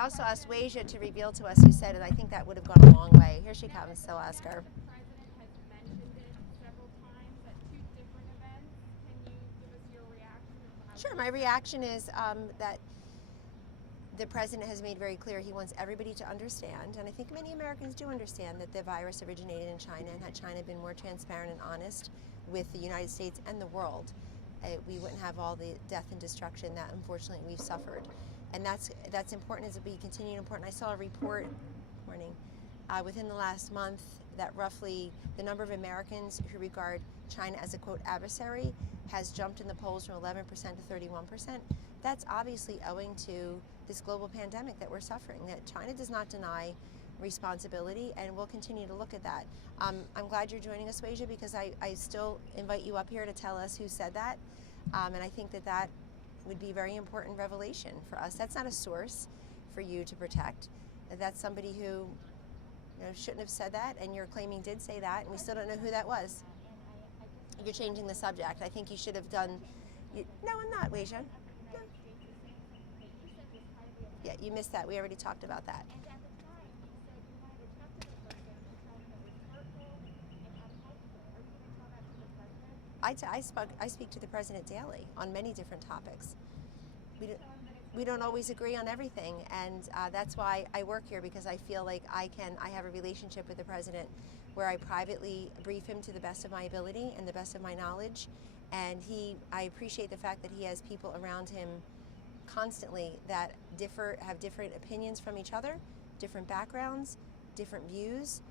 also asked Weijia to reveal to us who said it. I think that would have gone a long way. Here she comes, so I'll ask her. Sure, my reaction is that the president has made very clear he wants everybody to understand, and I think many Americans do understand, that the virus originated in China, and had China been more transparent and honest with the United States and the world, we wouldn't have all the death and destruction that unfortunately we've suffered. And that's important as it be continued important. I saw a report within the last month that roughly the number of Americans who regard China as a, quote, adversary has jumped in the polls from 11% to 31%. That's obviously owing to this global pandemic that we're suffering, that China does not deny responsibility, and we'll continue to look at that. I'm glad you're joining us, Weijia, because I still invite you up here to tell us who said that, and I think that would be a very important revelation for us. That's not a source for you to protect. That's somebody who shouldn't have said that, and you're claiming did say that, and we still don't know who that was. You're changing the subject. I think you should have done... No, I'm not, Weijia. No. Yeah, you missed that. We already talked about that. I speak to the president daily on many different topics. We don't always agree on everything, and that's why I work here, because I feel like I have a relationship with the president where I privately brief him to the best of my ability and the best of my knowledge, and I appreciate the fact that he has people around him constantly that have different opinions from each other, different backgrounds, different views.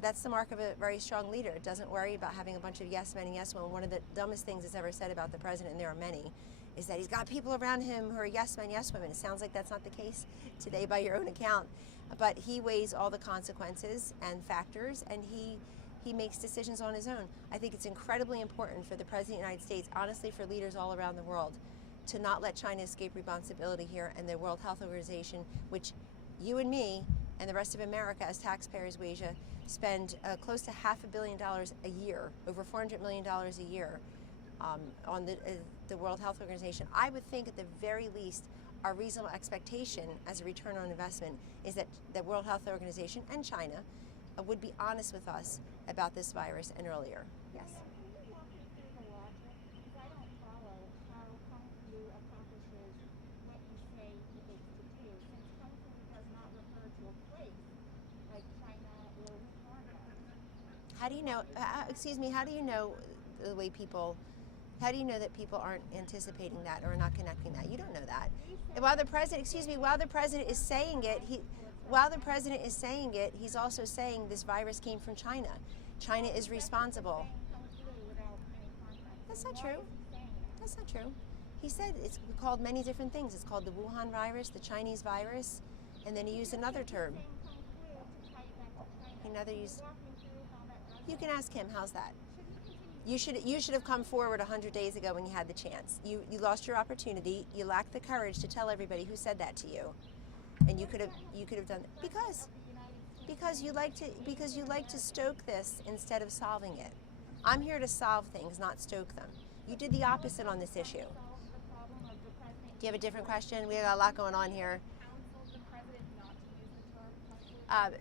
That's the mark of a very strong leader. It doesn't worry about having a bunch of yes men and yes women. One of the dumbest things that's ever said about the president, and there are many, is that he's got people around him who are yes men, yes women. It sounds like that's not the case today by your own account. But he weighs all the consequences and factors, and he makes decisions on his own. I think it's incredibly important for the President of the United States, honestly for leaders all around the world, to not let China escape responsibility here, and the World Health Organization, which you and me and the rest of America as taxpayers, Weijia, spend close to $500 million a year, over $400 million a year on the World Health Organization. I would think at the very least our reasonable expectation as a return on investment is that the World Health Organization and China would be honest with us about this virus and earlier. Yes. How do you know, excuse me, how do you know the way people, how do you know that people aren't anticipating that or not connecting that? You don't know that. And while the president, excuse me, while the president is saying it, he's also saying this virus came from China. China is responsible. That's not true. That's not true. He said it's called many different things. It's called the Wuhan virus, the Chinese virus, and then he used another term. You can ask him. How's that? You should have come forward 100 days ago when you had the chance. You lost your opportunity. You lacked the courage to tell everybody who said that to you, and you could have done that because you like to stoke this instead of solving it. I'm here to solve things, not stoke them. You did the opposite on this issue. Do you have a different question? We got a lot going on here.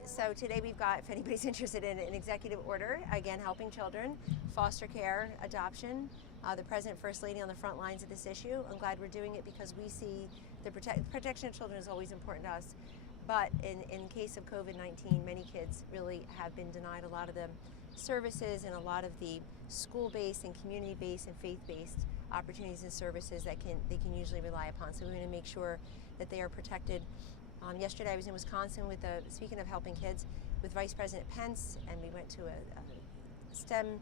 So today we've got, if anybody's interested in an executive order, again, helping children, foster care, adoption, the President, First Lady on the front lines of this issue. I'm glad we're doing it because we see the protection of children is always important to us. But in case of COVID-19, many kids really have been denied a lot of the services and a lot of the school-based and community-based and faith-based opportunities and services that they can usually rely upon. So we want to make sure that they are protected. Yesterday I was in Wisconsin with, speaking of helping kids, with Vice President Pence, and we went to a STEM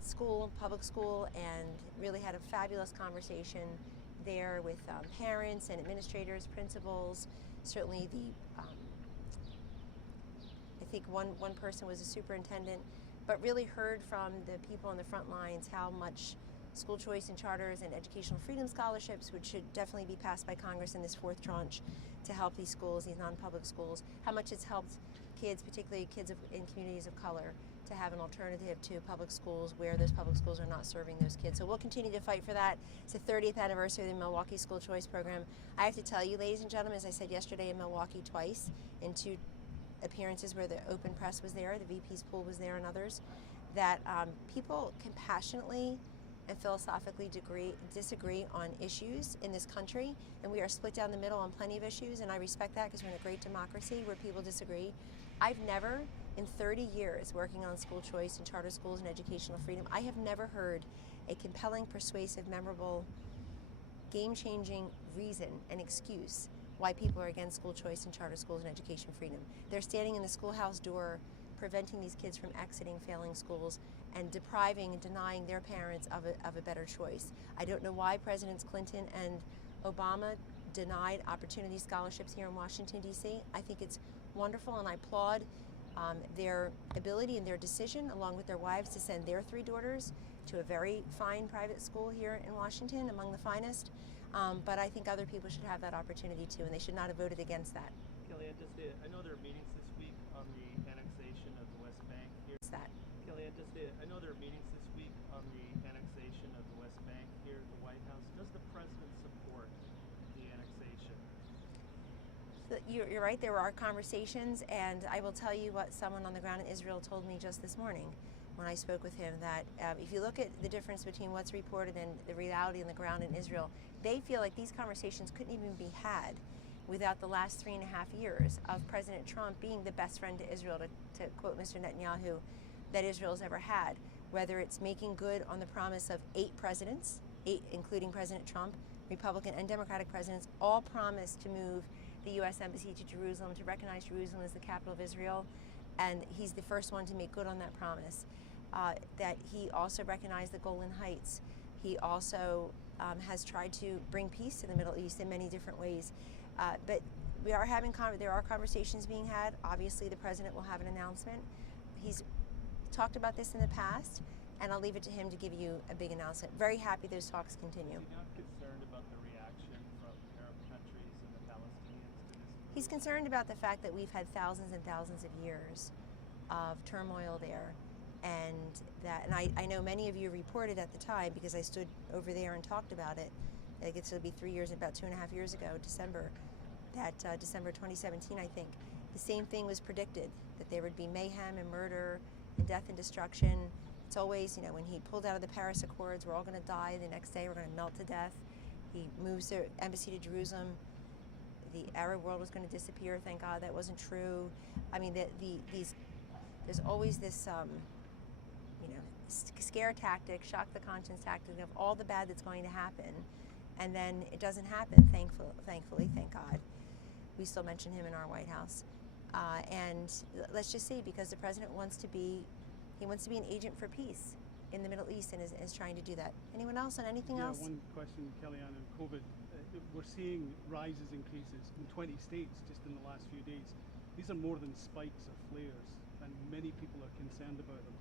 school, public school, and really had a fabulous conversation there with parents and administrators, principals. Certainly I think one person was a superintendent, but really heard from the people on the front lines how much school choice and charters and educational freedom scholarships, which should definitely be passed by Congress in this fourth tranche to help these schools, these non-public schools, how much it's helped kids, particularly kids in communities of color, to have an alternative to public schools where those public schools are not serving those kids. So we'll continue to fight for that. It's the 30th anniversary of the Milwaukee School Choice Program. I have to tell you, ladies and gentlemen, as I said yesterday in Milwaukee twice, in 2 appearances where the open press was there, the VP's pool was there, and others, that people compassionately and philosophically disagree on issues in this country, and we are split down the middle on plenty of issues, and I respect that because we're in a great democracy where people disagree. I've never, in 30 years working on school choice and charter schools and educational freedom, I have never heard a compelling, persuasive, memorable, game-changing reason and excuse why people are against school choice and charter schools and education freedom. They're standing in the schoolhouse door preventing these kids from exiting failing schools and depriving and denying their parents of a better choice. I don't know why Presidents Clinton and Obama denied opportunity scholarships here in Washington, D.C. I think it's wonderful, and I applaud their ability and their decision, along with their wives, to send their 3 daughters to a very fine private school here in Washington, among the finest. But I think other people should have that opportunity too, and they should not have voted against that. Kellyanne, I know there are meetings this week on the annexation of the West Bank here. What's that? Kellyanne, I know there are meetings this week on the annexation of the West Bank here at the White House. Does the president support the annexation? So you're right, there are conversations, and I will tell you what someone on the ground in Israel told me just this morning when I spoke with him, that if you look at the difference between what's reported and the reality on the ground in Israel, they feel like these conversations couldn't even be had without the last 3.5 years of President Trump being the best friend to Israel, to quote Mr. Netanyahu, that Israel's ever had. Whether it's making good on the promise of 8 presidents, 8 including President Trump, Republican and Democratic presidents, all promised to move the U.S. Embassy to Jerusalem, to recognize Jerusalem as the capital of Israel, and he's the first one to make good on that promise. That he also recognized the Golan Heights. He also has tried to bring peace to the Middle East in many different ways. But we are having there are conversations being had. Obviously, the president will have an announcement. He's talked about this in the past, and I'll leave it to him to give you a big announcement. Very happy those talks continue. Is he not concerned about the reaction from Arab countries and the Palestinians to this? He's concerned about the fact that we've had thousands and thousands of years of turmoil there, and I know many of you reported at the time, because I stood over there and talked about it. I guess it'll be 3 years, about 2.5 years ago, December 2017, I think. The same thing was predicted, that there would be mayhem and murder and death and destruction. It's always, when he pulled out of the Paris Accords, we're all going to die. The next day, we're going to melt to death. He moves the embassy to Jerusalem. The Arab world was going to disappear. Thank God that wasn't true. I mean, there's always this, scare tactic, shock the conscience tactic of all the bad that's going to happen, and then it doesn't happen. Thankfully, thank God. We still mention him in our White House, and let's just see, because the president wants to be an agent for peace in the Middle East, and is trying to do that. Anyone else on anything else? One question, Kellyanne, on COVID. We're seeing increases in 20 states just in the last few days. These are more than spikes or flares, and many people are concerned about them.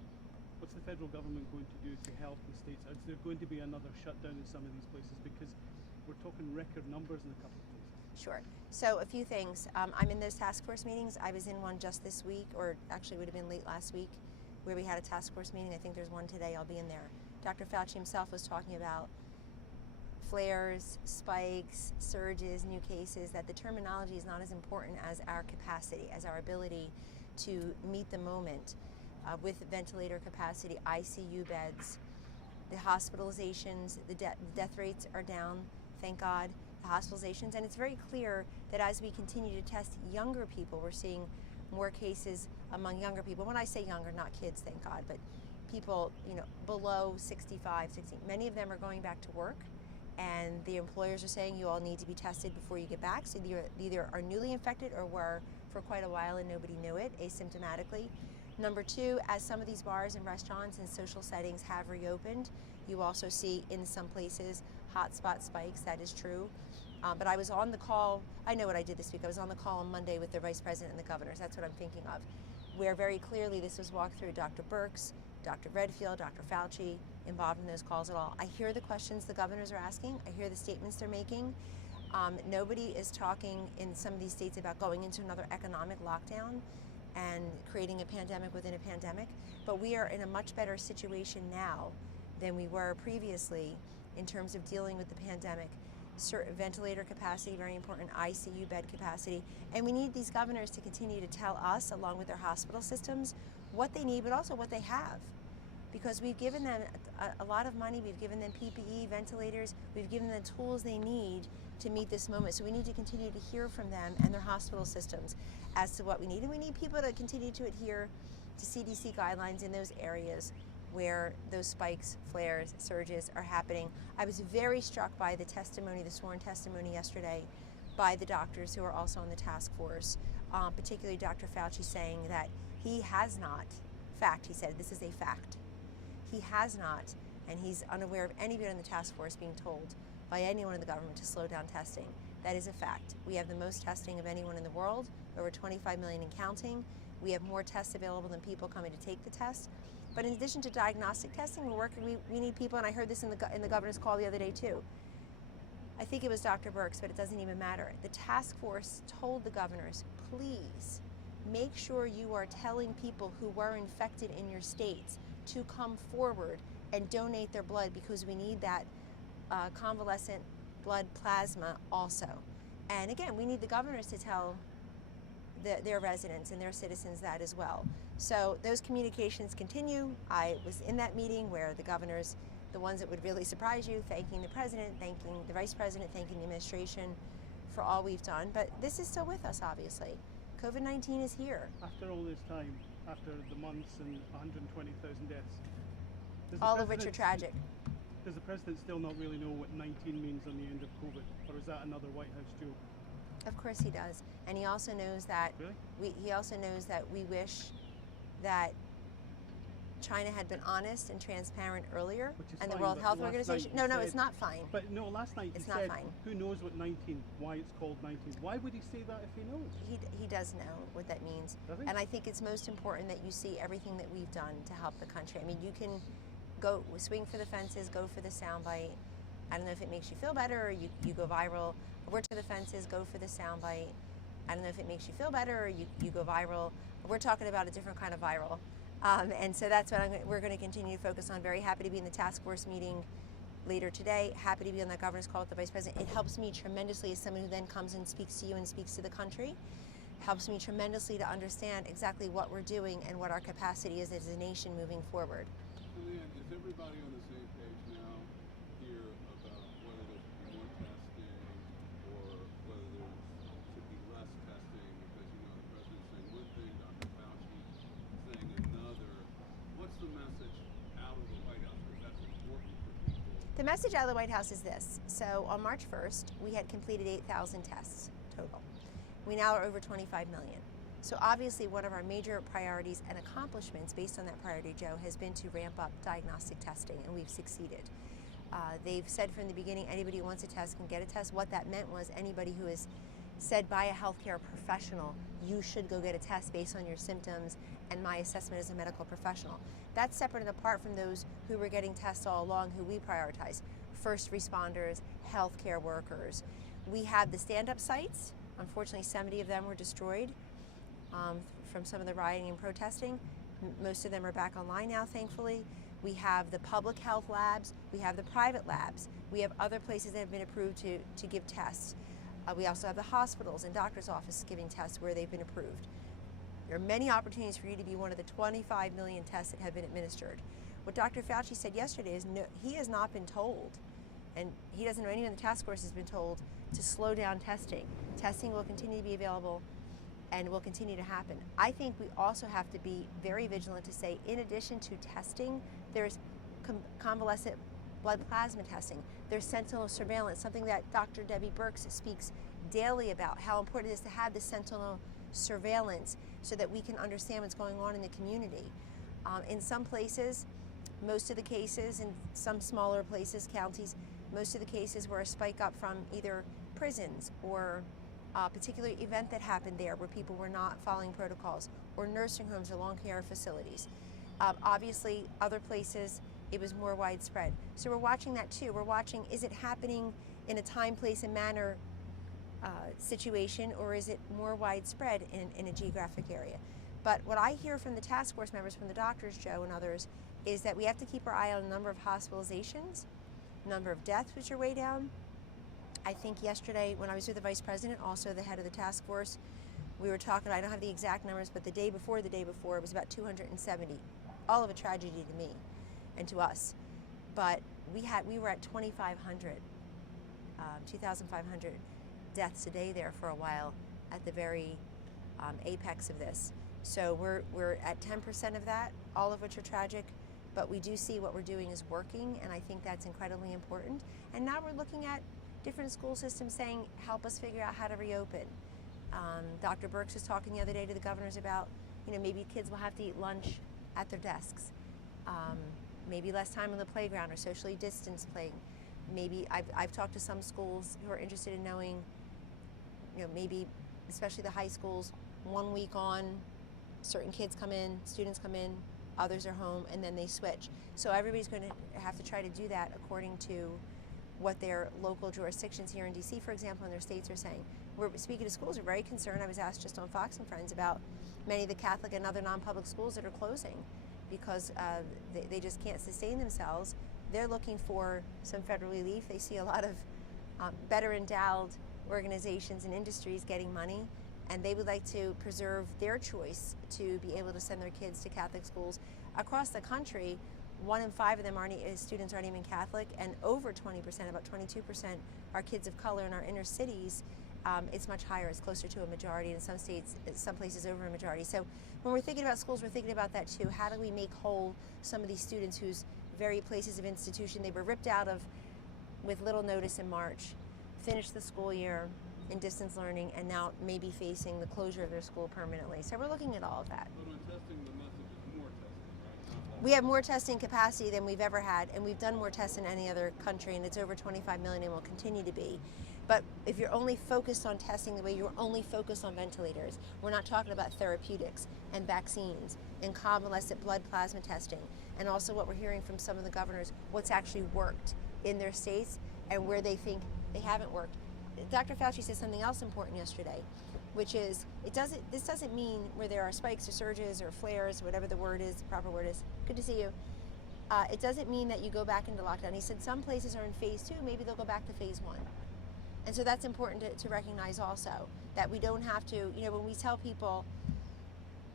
What's the federal government going to do to help the states? Is there going to be another shutdown in some of these places? Because we're talking record numbers in a couple of places. Sure. So a few things. I'm in those task force meetings. I was in one just this week, or actually would have been late last week, where we had a task force meeting. I think there's one today. I'll be in there. Dr. Fauci himself was talking about flares, spikes, surges, new cases, that the terminology is not as important as our capacity, as our ability to meet the moment with ventilator capacity, ICU beds, the hospitalizations, the death rates are down, thank God, the hospitalizations, and it's very clear that as we continue to test younger people, we're seeing more cases among younger people. When I say younger, not kids, thank God, but people, below 65, 60. Many of them are going back to work, and the employers are saying you all need to be tested before you get back. So either are newly infected or were for quite a while and nobody knew it, asymptomatically. Number 2, as some of these bars and restaurants and social settings have reopened, you also see in some places hotspot spikes. That is true. But I was on the call, I know what I did this week, I was on the call on Monday with the Vice President and the governors, that's what I'm thinking of, where very clearly this was walked through. Dr. Birx, Dr. Redfield, Dr. Fauci, involved in those calls at all. I hear the questions the governors are asking, I hear the statements they're making. Nobody is talking in some of these states about going into another economic lockdown. and creating a pandemic within a pandemic. But we are in a much better situation now than we were previously in terms of dealing with the pandemic. Ventilator capacity, very important, ICU bed capacity. And we need these governors to continue to tell us, along with their hospital systems, what they need, but also what they have. Because we've given them a lot of money, we've given them PPE, ventilators, we've given them the tools they need to meet this moment. So we need to continue to hear from them and their hospital systems as to what we need. And we need people to continue to adhere to CDC guidelines in those areas where those spikes, flares, surges are happening. I was very struck by the testimony, the sworn testimony yesterday by the doctors who are also on the task force, particularly Dr. Fauci saying that he has not, he said, this is a fact. He has not, and he's unaware of anybody on the task force being told by anyone in the government to slow down testing. That is a fact. We have the most testing of anyone in the world, over 25 million and counting. We have more tests available than people coming to take the test. But in addition to diagnostic testing, we need people, and I heard this in the governor's call the other day too. I think it was Dr. Birx, but it doesn't even matter. The task force told the governors, please make sure you are telling people who were infected in your states to come forward and donate their blood, because we need that convalescent blood plasma also. And again, we need the governors to tell their residents and their citizens that as well. So those communications continue. I was in that meeting where the governors, the ones that would really surprise you, thanking the president, thanking the vice president, thanking the administration for all we've done. But this is still with us, obviously. COVID-19 is here. After all this time, after the months and 120,000 deaths, all of which are tragic. Does the president still not really know what 19 means on the end of COVID, or is that another White House joke? Of course he does, and he also knows that. Really? He also knows that we wish that China had been honest and transparent earlier, and the fine, World but Health last Organization. night No, he it's said- not fine. But no, last night It's he not said, fine. who knows what 19, why it's called 19? Why would he say that if he knows? He does know what that means, Does he? and I think it's most important that you see everything that we've done to help the country. I mean, you can go swing for the fences, go for the soundbite. I don't know if it makes you feel better, or you go viral. We're to the fences, go for the soundbite. I don't know if it makes you feel better, or you go viral. We're talking about a different kind of viral. And so that's what we're going to continue to focus on. Very happy to be in the task force meeting later today. Happy to be on that governor's call with the vice president. It helps me tremendously as someone who then comes and speaks to you and speaks to the country. Helps me tremendously to understand exactly what we're doing and what our capacity is as a nation moving forward. Kellyanne, is everybody on the same page now here about whether there should be more testing or whether there should be less testing? Because, you know, the president's saying one thing, Dr. Fauci saying another. What's the message out of the White House? Because that's important for people. The message out of the White House is this. So on March 1st, we had completed 8,000 tests total. We now are over 25 million. So obviously one of our major priorities and accomplishments based on that priority, Joe, has been to ramp up diagnostic testing, and we've succeeded. They've said from the beginning, anybody who wants a test can get a test. What that meant was anybody who is said by a healthcare professional, you should go get a test based on your symptoms and my assessment as a medical professional. That's separate and apart from those who were getting tests all along, who we prioritize. First responders, healthcare workers. We have the stand-up sites. Unfortunately, 70 of them were destroyed from some of the rioting and protesting. Most of them are back online now, thankfully. We have the public health labs. We have the private labs. We have other places that have been approved to give tests. We also have the hospitals and doctors' offices giving tests where they've been approved. There are many opportunities for you to be one of the 25 million tests that have been administered. What Dr. Fauci said yesterday is he has not been told, and he doesn't know anyone in the task force has been told, to slow down testing. Testing will continue to be available and will continue to happen. I think we also have to be very vigilant to say, in addition to testing, there's convalescent blood plasma testing. There's sentinel surveillance, something that Dr. Debbie Birx speaks daily about, how important it is to have the sentinel surveillance so that we can understand what's going on in the community. In some places, most of the cases, in some smaller places, counties, most of the cases were a spike up from either prisons or a particular event that happened there where people were not following protocols, or nursing homes or long care facilities. Obviously, other places, it was more widespread. So we're watching that too. We're watching, is it happening in a time, place, and manner situation, or is it more widespread in a geographic area? But what I hear from the task force members, from the doctors, Joe and others, is that we have to keep our eye on the number of hospitalizations, number of deaths, which are way down. I think yesterday when I was with the vice president, also the head of the task force, we were talking, I don't have the exact numbers, but the day before, it was about 270. All of a tragedy to me and to us. But we were at 2,500 deaths a day there for a while at the very apex of this. So we're at 10% of that, all of which are tragic, but we do see what we're doing is working, and I think that's incredibly important. And now we're looking at different school systems saying, help us figure out how to reopen. Dr. Birx was talking the other day to the governors about, maybe kids will have to eat lunch at their desks. Maybe less time on the playground or socially distanced playing. Maybe I've talked to some schools who are interested in knowing, maybe especially the high schools, 1 week on, certain kids come in, students come in, others are home, and then they switch. So everybody's going to have to try to do that according to what their local jurisdictions here in DC, for example, in their states are saying. We're speaking to schools, are very concerned. I was asked just on Fox and Friends about many of the Catholic and other non-public schools that are closing because they just can't sustain themselves. They're looking for some federal relief. They see a lot of better endowed organizations and industries getting money, and they would like to preserve their choice to be able to send their kids to Catholic schools across the country. 1 in 5 of them students aren't even Catholic, and over 20%, about 22%, are kids of color in our inner cities. It's much higher. It's closer to a majority. In some states, some places over a majority. So when we're thinking about schools, we're thinking about that too. How do we make whole some of these students whose very places of institution they were ripped out of with little notice in March, finished the school year in distance learning, and now maybe facing the closure of their school permanently. So we're looking at all of that. But on testing, the message is more testing, right? We have more testing capacity than we've ever had, and we've done more tests than any other country, and it's over 25 million and will continue to be. But if you're only focused on testing the way you're only focused on ventilators, we're not talking about therapeutics and vaccines and convalescent blood plasma testing, and also what we're hearing from some of the governors, what's actually worked in their states and where they think they haven't worked. Dr. Fauci said something else important yesterday, which is this doesn't mean where there are spikes or surges or flares, whatever the word is, the proper word is. Good to see you. It doesn't mean that you go back into lockdown. He said some places are in phase 2, maybe they'll go back to phase 1. And so that's important to recognize also, that we don't have to, when we tell people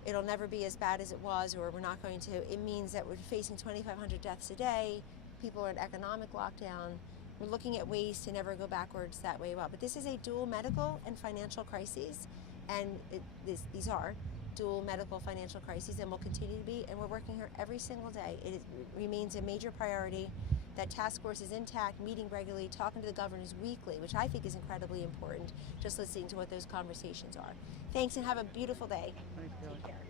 it'll never be as bad as it was, or we're not going to, it means that we're facing 2,500 deaths a day, people are in economic lockdown. We're looking at ways to never go backwards that way. Well, but this is a dual medical and financial crisis, and these are dual medical financial crises, and will continue to be, and we're working here every single day. It remains a major priority. That task force is intact, meeting regularly, talking to the governors weekly, which I think is incredibly important, just listening to what those conversations are. Thanks, and have a beautiful day. Thanks, Kelly. Take care.